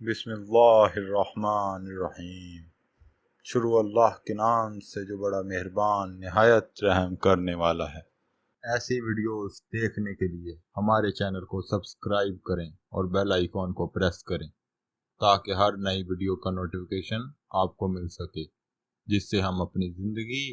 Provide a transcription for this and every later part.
بسم اللہ الرحمن الرحیم۔ شروع اللہ کے نام سے جو بڑا مہربان نہایت رحم کرنے والا ہے۔ ایسی ویڈیوز دیکھنے کے لیے ہمارے چینل کو سبسکرائب کریں اور بیل آئیکن کو پریس کریں تاکہ ہر نئی ویڈیو کا نوٹیفیکیشن آپ کو مل سکے، جس سے ہم اپنی زندگی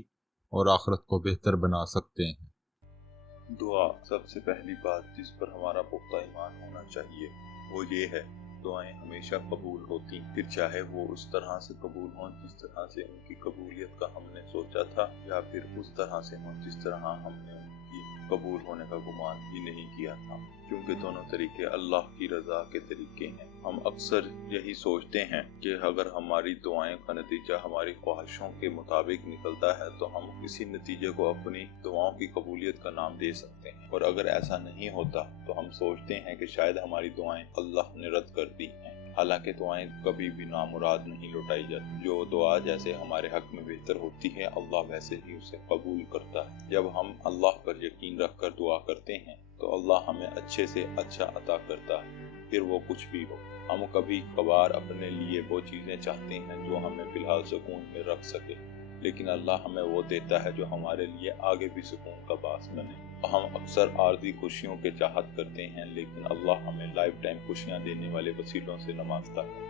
اور آخرت کو بہتر بنا سکتے ہیں۔ دعا سب سے پہلی بات جس پر ہمارا پختہ ایمان ہونا چاہیے وہ یہ ہے، دعائیں ہمیشہ قبول ہوتی، پھر چاہے وہ اس طرح سے قبول ہوں جس طرح سے ان کی قبولیت کا ہم نے سوچا تھا، یا پھر اس طرح سے ہوں جس طرح ہم نے ان کی قبول ہونے کا گمان بھی نہیں کیا تھا، کیونکہ دونوں طریقے اللہ کی رضا کے طریقے ہیں۔ ہم اکثر یہی سوچتے ہیں کہ اگر ہماری دعائیں کا نتیجہ ہماری خواہشوں کے مطابق نکلتا ہے تو ہم کسی نتیجے کو اپنی دعاؤں کی قبولیت کا نام دے سکتے ہیں، اور اگر ایسا نہیں ہوتا تو ہم سوچتے ہیں کہ شاید ہماری دعائیں اللہ نے رد کر دی ہیں، حالانکہ دعائیں کبھی بھی نامراد نہیں لوٹائی جاتی۔ جو دعا جیسے ہمارے حق میں بہتر ہوتی ہے، اللہ ویسے ہی اسے قبول کرتا ہے۔ جب ہم اللہ پر یقین رکھ کر دعا کرتے ہیں تو اللہ ہمیں اچھے سے اچھا عطا کرتا ہے، پھر وہ کچھ بھی ہو۔ ہم کبھی کبھار اپنے لیے وہ چیزیں چاہتے ہیں جو ہمیں فی الحال سکون میں رکھ سکے، لیکن اللہ ہمیں وہ دیتا ہے جو ہمارے لیے آگے بھی سکون کا باعث بنے۔ ہم اکثر عارضی خوشیوں کے چاہت کرتے ہیں، لیکن اللہ ہمیں لائف ٹائم خوشیاں دینے والے وسیلوں سے نوازتا ہے۔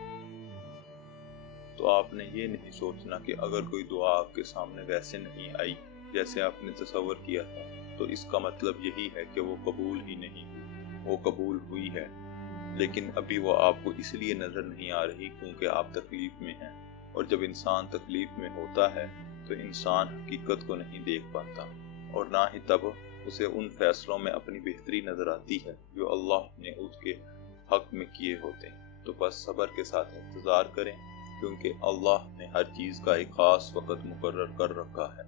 تو آپ نے یہ نہیں سوچنا کہ اگر کوئی دعا آپ کے سامنے ویسے نہیں آئی جیسے آپ نے تصور کیا تھا تو اس کا مطلب یہی ہے کہ وہ قبول ہی نہیں ہوئی۔ وہ قبول ہوئی ہے، لیکن ابھی وہ آپ کو اس لیے نظر نہیں آ رہی کیونکہ آپ تکلیف میں ہیں، اور جب انسان تکلیف میں ہوتا ہے تو انسان حقیقت کو نہیں دیکھ پاتا، اور نہ ہی تب اسے ان فیصلوں میں اپنی بہتری نظر آتی ہے جو اللہ نے اس کے حق میں کیے ہوتے ہیں۔ تو بس صبر کے ساتھ انتظار کریں، کیونکہ اللہ نے ہر چیز کا ایک خاص وقت مقرر کر رکھا ہے،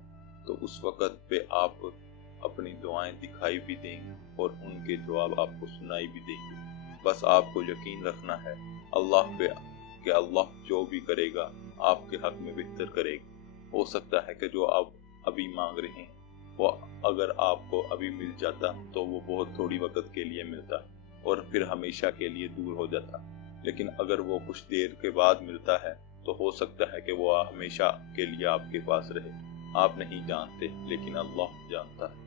تو اس وقت پہ آپ اپنی دعائیں دکھائی بھی دیں گے اور ان کے جواب آپ کو سنائی بھی دیں گے۔ بس آپ کو یقین رکھنا ہے اللہ پہ کہ اللہ جو بھی کرے گا آپ کے حق میں بہتر کرے گا۔ ہو سکتا ہے کہ جو آپ ابھی مانگ رہے ہیں وہ اگر آپ کو ابھی مل جاتا تو وہ بہت تھوڑی وقت کے لیے ملتا اور پھر ہمیشہ کے لیے دور ہو جاتا، لیکن اگر وہ کچھ دیر کے بعد ملتا ہے تو ہو سکتا ہے کہ وہ ہمیشہ کے لیے آپ کے پاس رہے۔ آپ نہیں جانتے، لیکن اللہ جانتا ہے۔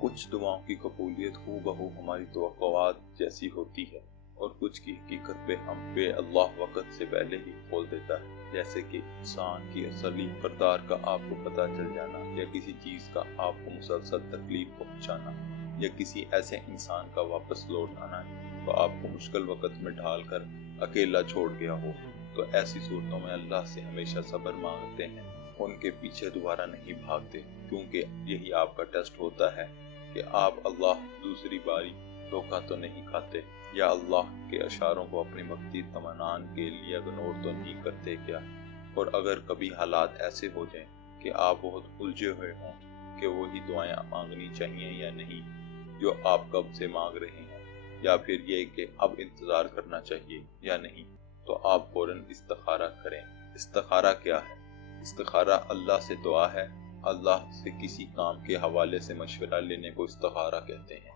کچھ دعاؤں کی قبولیت ہو بہو ہماری توقعات جیسی ہوتی ہے، اور کچھ کی حقیقت پہ ہم پہ اللہ وقت سے پہلے ہی کھول دیتا ہے، جیسے کہ انسان کی اصلی کردار کا آپ کو پتہ چل جانا، یا کسی چیز کا آپ کو مسلسل تکلیف پہنچانا، یا کسی ایسے انسان کا واپس لوٹ آنا تو آپ کو مشکل وقت میں ڈھال کر اکیلا چھوڑ گیا ہو۔ تو ایسی صورتوں میں اللہ سے ہمیشہ صبر مانگتے ہیں، ان کے پیچھے دوبارہ نہیں بھاگتے، کیونکہ یہی آپ کا ٹیسٹ ہوتا ہے کہ آپ اللہ دوسری باری دھوکہ تو نہیں کھاتے، یا اللہ کے اشاروں کو اپنی وقتی طمانین کے لیے اگنور تو نہیں کرتے کیا۔ اور اگر کبھی حالات ایسے ہو جائیں کہ آپ بہت الجھے ہوئے ہوں کہ وہی دعائیں مانگنی چاہیے یا نہیں جو آپ کب سے مانگ رہے ہیں، یا پھر یہ کہ اب انتظار کرنا چاہیے یا نہیں، تو آپ فوراً استخارہ کریں۔ استخارہ کیا ہے؟ استخارہ اللہ سے دعا ہے۔ اللہ سے کسی کام کے حوالے سے مشورہ لینے کو استخارہ کہتے ہیں۔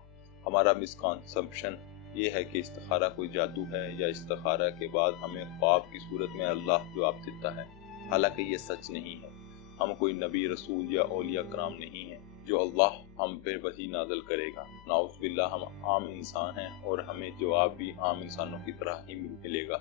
ہمارا مسکنسپشن یہ ہے کہ استخارہ کوئی جادو ہے، یا استخارہ کے بعد ہمیں خواب کی صورت میں اللہ جواب دیتا ہے، حالانکہ یہ سچ نہیں ہے۔ ہم کوئی نبی، رسول یا اولیاء کرام نہیں ہیں جو اللہ ہم پہ وحی نازل کرے گا۔ نعوذ باللہ، ہم عام انسان ہیں اور ہمیں جواب بھی عام انسانوں کی طرح ہی ملے گا۔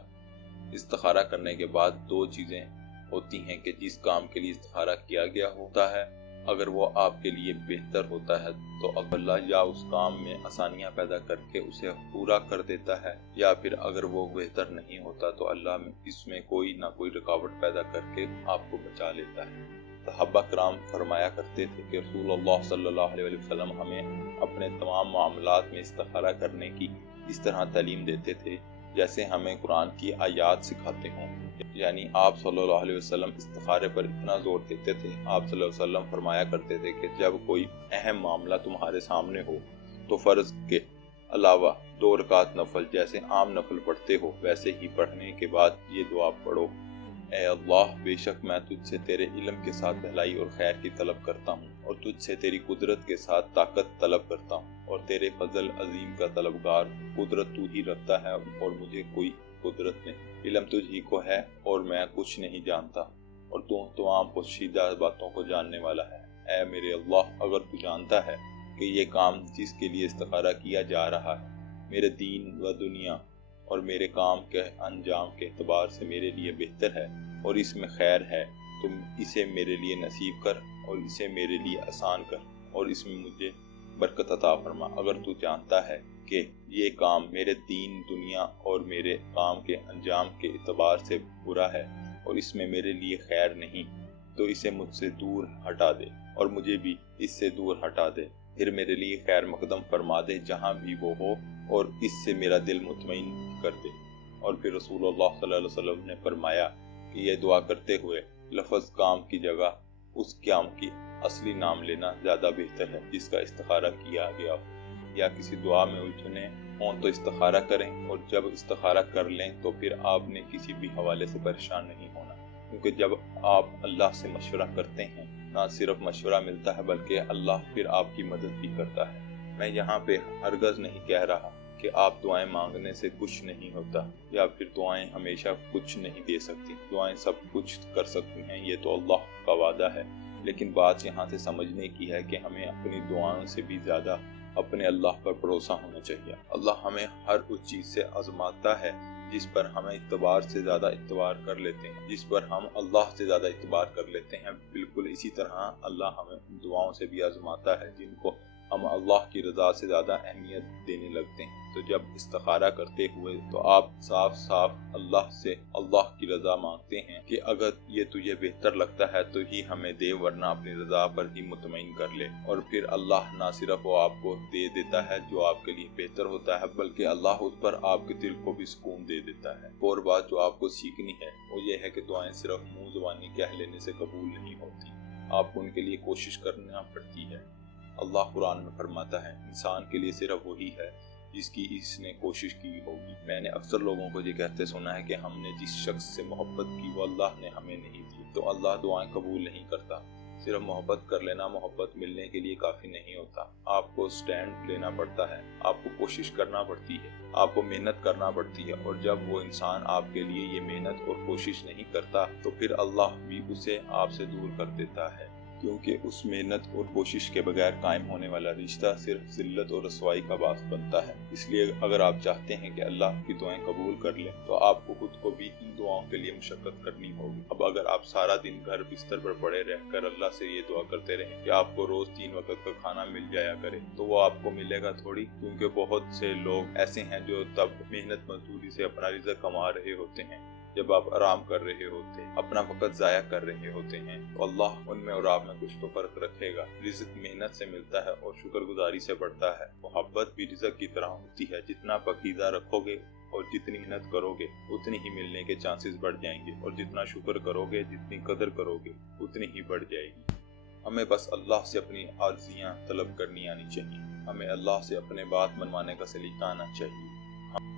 استخارہ کرنے کے بعد دو چیزیں ہوتی ہیں کہ جس کام کے لیے استخارہ کیا گیا ہوتا ہے اگر وہ آپ کے لیے بہتر ہوتا ہے تو اللہ یا اس کام میں آسانیاں پیدا کر کے اسے پورا کر دیتا ہے، یا پھر اگر وہ بہتر نہیں ہوتا تو اللہ اس میں کوئی نہ کوئی رکاوٹ پیدا کر کے آپ کو بچا لیتا ہے۔ صحابہ کرام فرمایا کرتے تھے کہ رسول اللہ صلی اللہ علیہ وسلم ہمیں اپنے تمام معاملات میں استخارہ کرنے کی اس طرح تعلیم دیتے تھے جیسے ہمیں قرآن کی آیات سکھاتے ہوں، یعنی آپ صلی اللہ علیہ وسلم استخارے پر اتنا زور دیتے تھے۔ آپ صلی اللہ علیہ وسلم فرمایا کرتے تھے کہ جب کوئی اہم معاملہ تمہارے سامنے ہو تو فرض کے علاوہ 2 رکعت نفل جیسے عام نفل پڑھتے ہو ویسے ہی پڑھنے کے بعد یہ دعا پڑھو: اے اللہ، بے شک میں تجھ سے تیرے علم کے ساتھ بھلائی اور خیر کی طلب کرتا ہوں، اور تجھ سے تیری قدرت کے ساتھ طاقت طلب کرتا ہوں۔ اور تیرے فضل عظیم کا طلبگار۔ قدرت تو ہی رکھتا ہے اور مجھے کوئی قدرت نہیں، علم تجھ ہی کو ہے اور میں کچھ نہیں جانتا، اور تو تمام پوشیدہ باتوں کو جاننے والا ہے۔ اے میرے اللہ، اگر تو جانتا ہے کہ یہ کام جس کے لیے استخارہ کیا جا رہا ہے میرے دین و دنیا اور میرے کام کے انجام کے اعتبار سے میرے لیے بہتر ہے اور اس میں خیر ہے، تم اسے میرے لیے نصیب کر اور اسے میرے لیے آسان کر اور اس میں مجھے برکت عطا فرما۔ اگر تو جانتا ہے کہ یہ کام میرے دین دنیا اور میرے کام کے انجام کے اعتبار سے برا ہے اور اس میں میرے لیے خیر نہیں، تو اسے مجھ سے دور ہٹا دے اور مجھے بھی اس سے دور ہٹا دے، پھر میرے لیے خیر مقدم فرما دے جہاں بھی وہ ہو اور اس سے میرا دل مطمئن کر دے۔ اور پھر رسول اللہ صلی اللہ علیہ وسلم نے فرمایا کہ یہ دعا کرتے ہوئے لفظ کام کی جگہ اس کام کی اصلی نام لینا زیادہ بہتر ہے جس کا استخارہ کیا گیا ہو، یا کسی دعا میں الجھنے ہوں تو استخارہ کریں، اور جب استخارہ کر لیں تو پھر آپ نے کسی بھی حوالے سے پریشان نہیں ہونا، کیونکہ جب آپ اللہ سے مشورہ کرتے ہیں نہ صرف مشورہ ملتا ہے بلکہ اللہ پھر آپ کی مدد بھی کرتا ہے۔ میں یہاں پہ ہرگز نہیں کہہ رہا کہ آپ دعائیں مانگنے سے کچھ نہیں ہوتا یا پھر دعائیں ہمیشہ کچھ نہیں دے سکتی، دعائیں سب کچھ کر سکتی ہیں، یہ تو اللہ کا وعدہ ہے، لیکن بات یہاں سے سمجھنے کی ہے کہ ہمیں اپنی دعاؤں سے بھی زیادہ اپنے اللہ پر بھروسہ ہونا چاہیے۔ اللہ ہمیں ہر اس چیز سے آزماتا ہے جس پر ہم اعتبار سے زیادہ اعتبار کر لیتے ہیں، جس پر ہم اللہ سے زیادہ اعتبار کر لیتے ہیں، بالکل اسی طرح اللہ ہمیں دعاؤں سے بھی آزماتا ہے جن کو ہم اللہ کی رضا سے زیادہ اہمیت دینے لگتے ہیں۔ تو جب استخارہ کرتے ہوئے تو آپ صاف صاف اللہ سے اللہ کی رضا مانگتے ہیں کہ اگر یہ تجھے بہتر لگتا ہے تو ہی ہمیں دے، ورنہ اپنی رضا پر ہی مطمئن کر لے، اور پھر اللہ نہ صرف وہ آپ کو دے دیتا ہے جو آپ کے لیے بہتر ہوتا ہے بلکہ اللہ اس پر آپ کے دل کو بھی سکون دے دیتا ہے۔ اور بات جو آپ کو سیکھنی ہے وہ یہ ہے کہ دعائیں صرف منہ زبانی کہہ لینے سے قبول نہیں ہوتی، آپ کو ان کے لیے کوشش کرنا پڑتی ہے۔ اللہ قرآن میں فرماتا ہے انسان کے لیے صرف وہی ہے جس کی اس نے کوشش کی ہوگی۔ میں نے اکثر لوگوں کو یہ کہتے سنا ہے کہ ہم نے جس شخص سے محبت کی وہ اللہ نے ہمیں نہیں دی، تو اللہ دعائیں قبول نہیں کرتا۔ صرف محبت کر لینا محبت ملنے کے لیے کافی نہیں ہوتا، آپ کو سٹینڈ لینا پڑتا ہے، آپ کو کوشش کرنا پڑتی ہے، آپ کو محنت کرنا پڑتی ہے، اور جب وہ انسان آپ کے لیے یہ محنت اور کوشش نہیں کرتا تو پھر اللہ بھی اسے آپ سے دور کر دیتا ہے، کیونکہ اس محنت اور کوشش کے بغیر قائم ہونے والا رشتہ صرف ذلت اور رسوائی کا باعث بنتا ہے۔ اس لیے اگر آپ چاہتے ہیں کہ اللہ کی دعائیں قبول کر لیں تو آپ کو خود کو بھی ان دعاؤں کے لیے مشقت کرنی ہوگی۔ اب اگر آپ سارا دن گھر بستر پر پڑے رہ کر اللہ سے یہ دعا کرتے رہیں کہ آپ کو روز 3 وقت کا کھانا مل جایا کرے تو وہ آپ کو ملے گا تھوڑی، کیونکہ بہت سے لوگ ایسے ہیں جو تب محنت مزدوری سے اپنا رزق کما رہے ہوتے ہیں جب آپ آرام کر رہے ہوتے ہیں، اپنا وقت ضائع کر رہے ہوتے ہیں، تو اللہ ان میں اور آپ میں کچھ تو فرق رکھے گا۔ رزق محنت سے ملتا ہے اور شکر گزاری سے بڑھتا ہے۔ محبت بھی رزق کی طرح ہوتی ہے، جتنا پاکیزہ رکھو گے اور جتنی محنت کرو گے اتنی ہی ملنے کے چانسز بڑھ جائیں گے، اور جتنا شکر کرو گے جتنی قدر کرو گے اتنی ہی بڑھ جائے گی۔ ہمیں بس اللہ سے اپنی عرضیاں طلب کرنی آنی چاہیے، ہمیں اللہ سے اپنے بات منوانے کا سلیقہ آنا چاہیے۔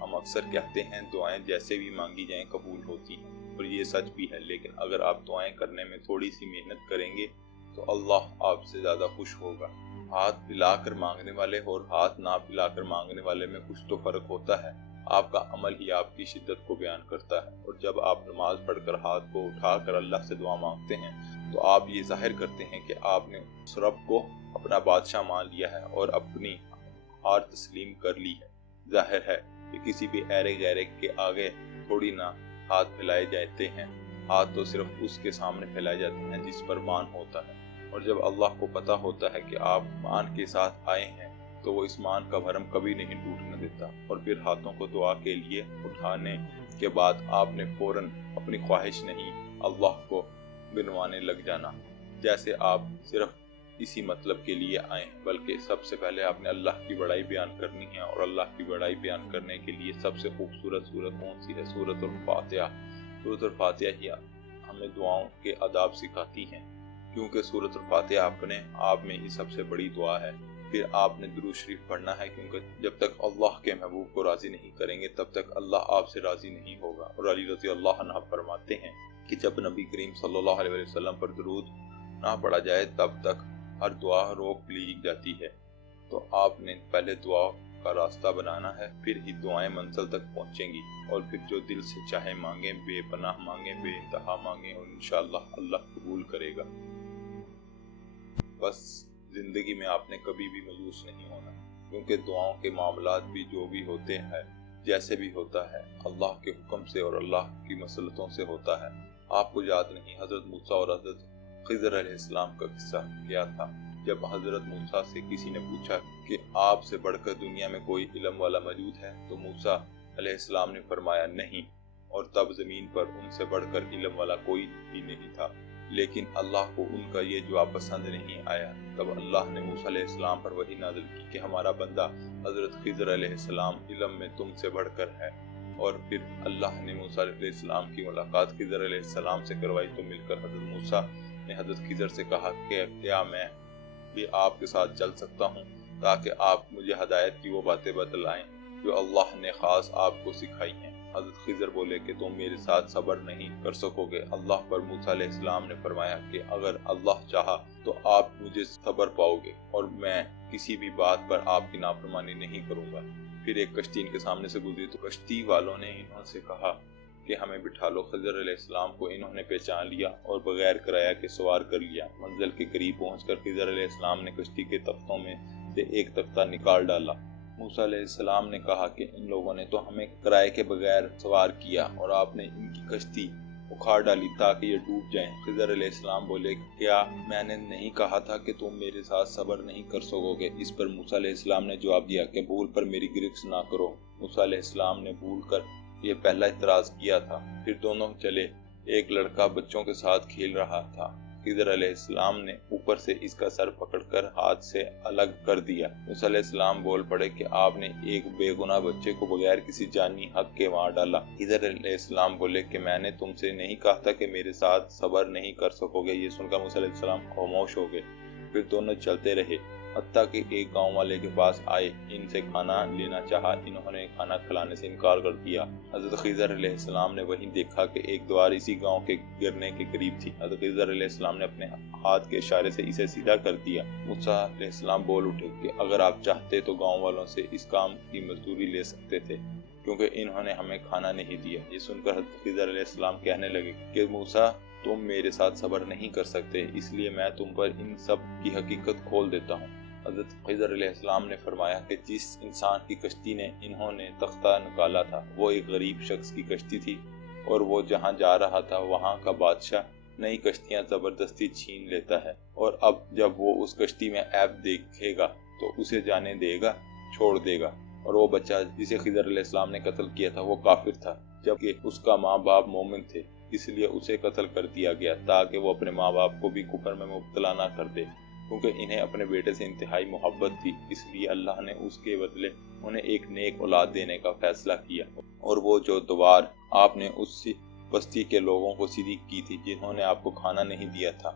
ہم اکثر کہتے ہیں دعائیں جیسے بھی مانگی جائیں قبول ہوتی ہیں، اور یہ سچ بھی ہے، لیکن اگر آپ دعائیں کرنے میں تھوڑی سی محنت کریں گے تو اللہ آپ سے زیادہ خوش ہوگا۔ ہاتھ پھیلا کر مانگنے والے اور ہاتھ نہ پھیلا کر مانگنے والے میں کچھ تو فرق ہوتا ہے، آپ کا عمل ہی آپ کی شدت کو بیان کرتا ہے۔ اور جب آپ نماز پڑھ کر ہاتھ کو اٹھا کر اللہ سے دعا مانگتے ہیں تو آپ یہ ظاہر کرتے ہیں کہ آپ نے اس رب کو اپنا بادشاہ مان لیا ہے اور اپنی ہار تسلیم کر لی ہے۔ ظاہر ہے کہ کسی بھی ایرے غیرے کے آگے تھوڑی نہ ہاتھ پھیلائے جاتے ہیں، ہاتھ تو صرف اس کے سامنے پھیلائے جاتے ہیں جس پر مان ہوتا ہے، اور جب اللہ کو پتہ ہوتا ہے کہ آپ مان کے ساتھ آئے ہیں تو وہ اس مان کا بھرم کبھی نہیں ٹوٹنے دیتا۔ اور پھر ہاتھوں کو دعا کے لیے اٹھانے کے بعد آپ نے فوراً اپنی خواہش نہیں اللہ کو گنوانے لگ جانا جیسے آپ صرف اسی مطلب کے لیے آئے ہیں، بلکہ سب سے پہلے آپ نے اللہ کی بڑائی بیان کرنی ہے، اور اللہ کی بڑائی بیان کرنے کے لیے سب سے خوبصورت سورت کون سی ہے؟ سورۃ الفاتحہ۔ سورۃ الفاتحہ ہی ہمیں دعاؤں کے آداب سکھاتی ہیں، کیونکہ سورۃ الفاتحہ اپنے آپ میں ہی سب سے بڑی دعا ہے۔ پھر آپ نے درود شریف پڑھنا ہے، کیونکہ جب تک اللہ کے محبوب کو راضی نہیں کریں گے تب تک اللہ آپ سے راضی نہیں ہوگا۔ اور علی رضی اللہ عنہ فرماتے ہیں کہ جب نبی کریم صلی اللہ علیہ وسلم پر درود نہ پڑھا جائے تب تک ہر دعا روک لی جاتی ہے۔ تو آپ نے پہلے دعا کا راستہ بنانا ہے، پھر ہی دعائیں منزل تک پہنچیں گی، اور پھر جو دل سے چاہے مانگیں، بے پناہ مانگیں، بے انتہا مانگیں، اور انشاءاللہ اللہ قبول کرے گا۔ بس زندگی میں آپ نے کبھی بھی مایوس نہیں ہونا، کیونکہ دعاؤں کے معاملات بھی جو بھی ہوتے ہیں، جیسے بھی ہوتا ہے، اللہ کے حکم سے اور اللہ کی مسلطوں سے ہوتا ہے۔ آپ کو یاد نہیں حضرت موسیٰ اور حضرت خضر علیہ السلام کا قصہ کیا تھا؟ جب حضرت موسیٰ سے کسی نے پوچھا کہ آپ سے بڑھ کر دنیا میں کوئی علم والا موجود ہے، تو موسیٰ علیہ السلام نے فرمایا نہیں، اور تب زمین پر ان سے بڑھ کر علم والا کوئی بھی نہیں تھا۔ لیکن اللہ کو ان کا یہ جواب پسند نہیں آیا۔ تب اللہ نے موسیٰ علیہ السلام پر وحی نازل کی کہ ہمارا بندہ حضرت خضر علیہ السلام علم میں تم سے بڑھ کر ہے، اور پھر اللہ نے موسیٰ علیہ السلام کی ملاقات خضر علیہ السلام سے کروائی۔ تو مل کر حضرت موسیٰ نے حضرت خضر سے کہا کہ کیا میں بھی آپ کے ساتھ چل سکتا ہوں، تاکہ آپ مجھے ہدایت کی وہ باتیں بتلائیں جو اللہ نے خاص آپ کو سکھائی ہیں۔ حضرت خضر بولے کہ تم میرے ساتھ صبر نہیں کر سکو گے۔ اللہ پر موسیٰ علیہ السلام نے فرمایا کہ اگر اللہ چاہا تو آپ مجھے صبر پاؤ گے، اور میں کسی بھی بات پر آپ کی نافرمانی نہیں کروں گا۔ پھر ایک کشتی ان کے سامنے سے گزری تو کشتی والوں نے انہوں سے کہا کہ ہمیں بٹھا لو۔ خضر علیہ السلام کو انہوں نے پہچان لیا اور بغیر کرایہ کے سوار کر لیا۔ منزل کے قریب پہنچ کر خضر علیہ السلام نے کشتی کے تختوں میں سے ایک تختہ نکال ڈالا۔ موسیٰ علیہ السلام نے کہا کہ ان لوگوں نے تو ہمیں کرائے کے بغیر سوار کیا، اور آپ نے ان کی کشتی اکھاڑ ڈالی تاکہ یہ ڈوب جائیں۔ خضر علیہ السلام بولے کیا میں نے نہیں کہا تھا کہ تم میرے ساتھ صبر نہیں کر سکو گے؟ اس پر موسیٰ علیہ السلام نے جواب دیا کہ بھول پر میری گرفت نہ کرو۔ موسیٰ علیہ السلام نے بھول کر یہ پہلا اعتراض کیا تھا۔ پھر دونوں چلے۔ ایک لڑکا بچوں کے ساتھ کھیل رہا تھا۔ خضر علیہ السلام نے اوپر سے اس کا سر پکڑ کر ہاتھ سے الگ کر دیا۔ موسیٰ علیہ السلام بول پڑے کہ آپ نے ایک بے گناہ بچے کو بغیر کسی جانی حق کے مار ڈالا۔ خضر علیہ السلام بولے کہ میں نے تم سے نہیں کہا تھا کہ میرے ساتھ صبر نہیں کر سکو گے؟ یہ سن کر موسیٰ علیہ السلام خاموش ہو گئے۔ پھر دونوں چلتے رہے، حتیٰ کہ ایک گاؤں والے کے پاس آئے۔ ان سے کھانا لینا چاہا، انہوں نے کھانا کھلانے سے انکار کر دیا۔ حضرت خضر علیہ السلام نے وہیں دیکھا کہ ایک دیوار اسی گاؤں کے گرنے کے قریب تھی۔ حضرت خضر علیہ السلام نے اپنے ہاتھ کے اشارے سے اسے سیدھا کر دیا۔ موسیٰ علیہ السلام بول اٹھے کہ اگر آپ چاہتے تو گاؤں والوں سے اس کام کی مزدوری لے سکتے تھے، کیونکہ انہوں نے ہمیں کھانا نہیں دیا۔ یہ سن کر حضرت خضر علیہ السلام کہنے لگے کہ موسیٰ تم میرے ساتھ صبر نہیں کر سکتے، اس لیے میں تم پر ان سب کی حقیقت کھول دیتا ہوں۔ حضرت خضر علیہ السلام نے فرمایا کہ جس انسان کی کشتی نے انہوں نے تختہ نکالا تھا وہ ایک غریب شخص کی کشتی تھی، اور وہ جہاں جا رہا تھا وہاں کا بادشاہ نئی کشتیاں زبردستی چھین لیتا ہے، اور اب جب وہ اس کشتی میں عیب دیکھے گا تو اسے جانے دے گا، چھوڑ دے گا۔ اور وہ بچہ جسے خضر علیہ السلام نے قتل کیا تھا وہ کافر تھا، جبکہ اس کا ماں باپ مومن تھے، اس لیے اسے قتل کر دیا گیا تاکہ وہ اپنے ماں باپ کو بھی کفر میں مبتلا نہ کر دے، کیونکہ انہیں اپنے بیٹے سے انتہائی محبت تھی۔ اس لیے اللہ نے اس کے بدلے انہیں ایک نیک اولاد دینے کا فیصلہ کیا، اور وہ جو دوار آپ نے اس بستی کے لوگوں کو سیدھی کی تھی جنہوں نے آپ کو کھانا نہیں دیا تھا،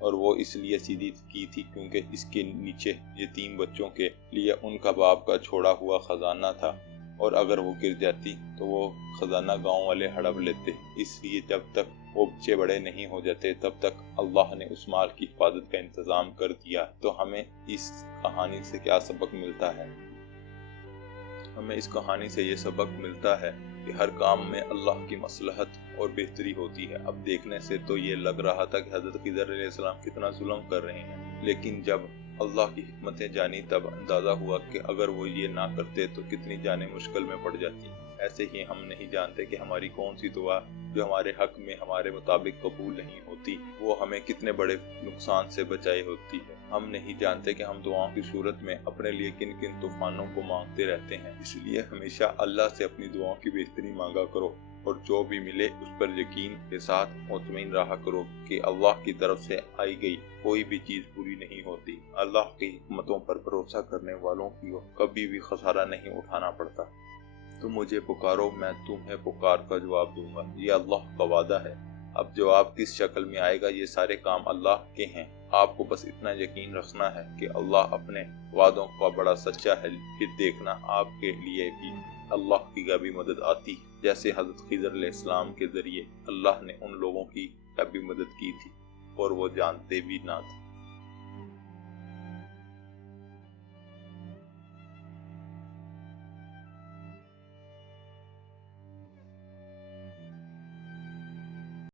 اور وہ اس لیے سیدھی کی تھی کیونکہ اس کے نیچے یتیم بچوں کے لیے ان کا باپ کا چھوڑا ہوا خزانہ تھا، اور اگر وہ گر جاتی تو وہ خزانہ گاؤں والے ہڑپ لیتے۔ اس لیے جب تک وہ بچے بڑے نہیں ہو جاتے تب تک اللہ نے اس مال کی حفاظت کا انتظام کر دیا۔ تو ہمیں اس کہانی سے کیا سبق ملتا ہے؟ ہمیں اس کہانی سے یہ سبق ملتا ہے کہ ہر کام میں اللہ کی مصلحت اور بہتری ہوتی ہے۔ اب دیکھنے سے تو یہ لگ رہا تھا کہ حضرت خضر علیہ السلام کتنا ظلم کر رہے ہیں، لیکن جب اللہ کی حکمتیں جانی تب اندازہ ہوا کہ اگر وہ یہ نہ کرتے تو کتنی جانیں مشکل میں پڑ جاتی۔ ایسے ہی ہم نہیں جانتے کہ ہماری کون سی دعا جو ہمارے حق میں ہمارے مطابق قبول نہیں ہوتی وہ ہمیں کتنے بڑے نقصان سے بچائی ہوتی ہے۔ ہم نہیں جانتے کہ ہم دعاؤں کی صورت میں اپنے لیے کن کن طوفانوں کو مانگتے رہتے ہیں۔ اس لیے ہمیشہ اللہ سے اپنی دعاؤں کی بہتری مانگا کرو، اور جو بھی ملے اس پر یقین کے ساتھ مطمئن رہا کرو کہ اللہ کی طرف سے آئی گئی کوئی بھی چیز پوری نہیں ہوتی۔ اللہ کی حکمتوں پر بھروسہ کرنے والوں کو کبھی بھی خسارہ نہیں اٹھانا پڑتا۔ تم مجھے پکارو میں تمہیں پکار کا جواب دوں گا، یہ اللہ کا وعدہ ہے۔ اب جواب کس شکل میں آئے گا یہ سارے کام اللہ کے ہیں، آپ کو بس اتنا یقین رکھنا ہے کہ اللہ اپنے وعدوں کا بڑا سچا ہے۔ پھر دیکھنا آپ کے لیے بھی اللہ کی کبھی مدد آتی جیسے حضرت خضر علیہ السلام کے ذریعے اللہ نے ان لوگوں کی کبھی مدد کی تھی اور وہ جانتے بھی نہ تھے۔